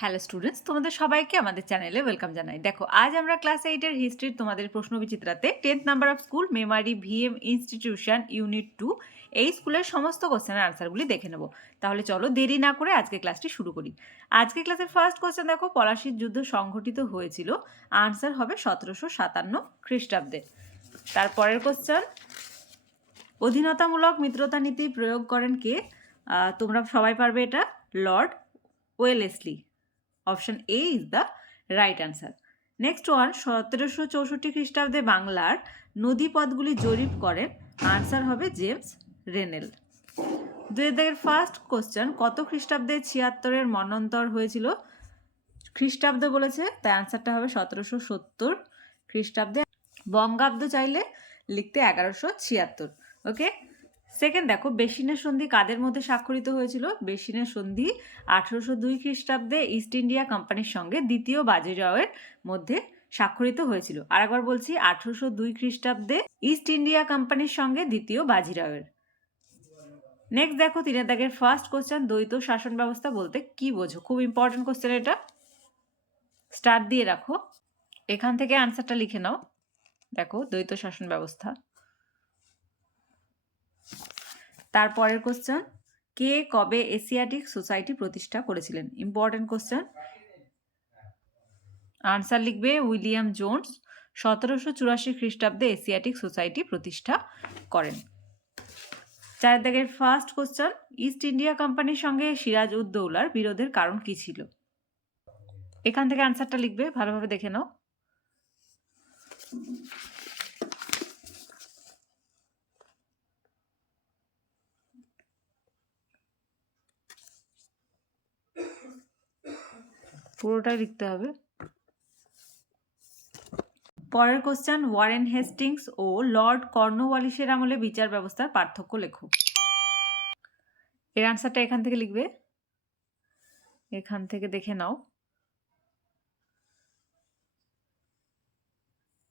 Hello students তোমাদের সবাইকে আমাদের চ্যানেলে ওয়েলকাম জানাই। দেখো, আজ আমরা ক্লাস এইটের হিস্ট্রির তোমাদের প্রশ্ন বিচিত্রাতে tenth number of school Memari VM institution unit two এই স্কুলের সমস্ত কোশ্চেনের আনসারগুলি দেখে নেব। তাহলে চলো দেরি না করে আজকে ক্লাসটি শুরু করি। আজকে ক্লাসের ফার্স্ট কোশ্চেন দেখো, পলাশির যুদ্ধ সংঘটিত হয়েছিল। আনসার হবে সতেরোশো সাতান্ন খ্রিস্টাব্দে। তারপরের কোশ্চেন অধীনতামূলক মিত্রতা নীতি প্রয়োগ করেন কে? তোমরা সবাই পারবে এটা? Lord Wellesley option A is the right answer next one সতেরোশো চৌষট্টি খ্রিস্টাব্দে বাংলার নদীপথগুলি জরিপ করেন আনসার হবে জেমস রেনেল দুই দাগের ফার্স্ট কোশ্চেন কত খ্রিস্টাব্দে ছিয়াত্তরের মন্বন্তর হয়েছিল? খ্রিস্টাব্দ বলেছে, তাই আনসারটা হবে সতেরোশো সত্তর খ্রিস্টাব্দে। বঙ্গাব্দ চাইলে লিখতে এগারোশো ছিয়াত্তর। ওকে সেকেন্ড দেখো বেসিনের সন্ধি কাদের মধ্যে স্বাক্ষরিত হয়েছিল? বেসিনের সন্ধি আঠেরোশো দুই খ্রিস্টাব্দে ইস্ট ইন্ডিয়া কোম্পানির সঙ্গে দ্বিতীয় বাজিরাওয়ের মধ্যে স্বাক্ষরিত হয়েছিল। আর একবার বলছি, আঠেরোশো দুই খ্রিস্টাব্দে ইস্ট ইন্ডিয়া কোম্পানির সঙ্গে দ্বিতীয় বাজিরাওয়ের নেক্সট দেখো তিনের দাগের ফার্স্ট কোশ্চেন দ্বৈত শাসন ব্যবস্থা বলতে কি বোঝো? খুব ইম্পর্টেন্ট কোশ্চেন এটা। স্টার্ট দিয়ে রাখো। এখান থেকে আনসারটা লিখে নাও। দেখো, দ্বৈত শাসন ব্যবস্থা। তারপরের কোশ্চেন কে কবে এশিয়াটিক সোসাইটি প্রতিষ্ঠা করেছিলেন? ইম্পর্টেন্ট কোশ্চেন আনসার লিখবে উইলিয়াম জোনস, সতেরোশো চুরাশি খ্রিস্টাব্দে এশিয়াটিক সোসাইটি প্রতিষ্ঠা করেন। চার দাগের ফার্স্ট কোশ্চেন ইস্ট ইন্ডিয়া কোম্পানির সঙ্গে সিরাজ উদ্দৌলার বিরোধের কারণ কি ছিল? এখান থেকে আনসারটা লিখবে, ভালোভাবে দেখে নাও। পুরোটাই লিখতে হবে। পরের কোশ্চেন ওয়ারেন হেস্টিংস ও লর্ড কর্নওয়ালিসের আমলে বিচার ব্যবস্থার পার্থক্য লেখো। এর আনসারটা এখান থেকে লিখবে। এখান থেকে দেখে নাও।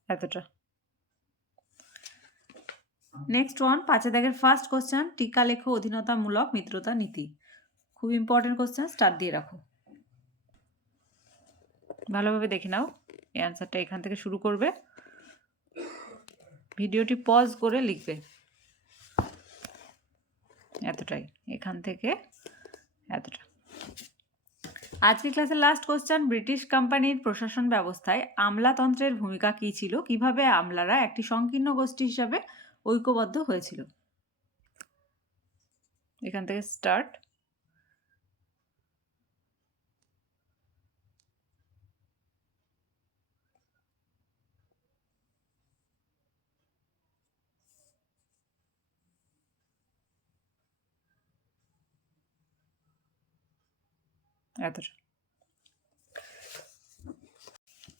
এতটা। নেক্সট ওয়ান পাঁচে দাগের ফার্স্ট কোশ্চেন টিকা লেখো অধীনতামূলক মিত্রতা নীতি। খুব ইম্পর্টেন্ট কোশ্চেন স্টার্ট দিয়ে রাখো। ভালোভাবে দেখে নাও, এই অ্যান্সারটা এখান থেকে শুরু করবে। ভিডিওটি পজ করে লিখবে। এতটাই, এখান থেকে এতটা। আজকের ক্লাসের লাস্ট কোশ্চেন ব্রিটিশ কোম্পানির প্রশাসন ব্যবস্থায় আমলাতন্ত্রের ভূমিকা কী ছিল? কীভাবে আমলারা একটি সংকীর্ণ গোষ্ঠী হিসাবে ঐক্যবদ্ধ হয়েছিল? এখান থেকে স্টার্ট এতটা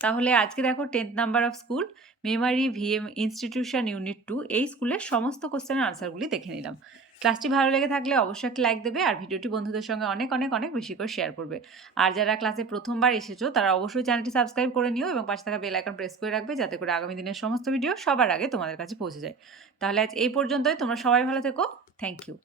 তাহলে আজকে দেখো tenth number of school Memari VM institution unit two এই স্কুলের সমস্ত কোশ্চেনের আনসারগুলি দেখে নিলাম। ক্লাসটি ভালো লেগে থাকলে অবশ্যই একটা লাইক দেবে আর ভিডিওটি বন্ধুদের সঙ্গে অনেক অনেক অনেক বেশি করে শেয়ার করবে। আর যারা ক্লাসে প্রথমবার এসেছ, তারা অবশ্যই চ্যানেলটি সাবস্ক্রাইব করে নিও এবং পাশে থাকা বেল আইকন প্রেস করে রাখবে যাতে করে আগামী দিনের সমস্ত ভিডিও সবার আগে তোমাদের কাছে পৌঁছে যায়। তাহলে আজ এই পর্যন্তই, তোমরা সবাই ভালো থেকো। Thank you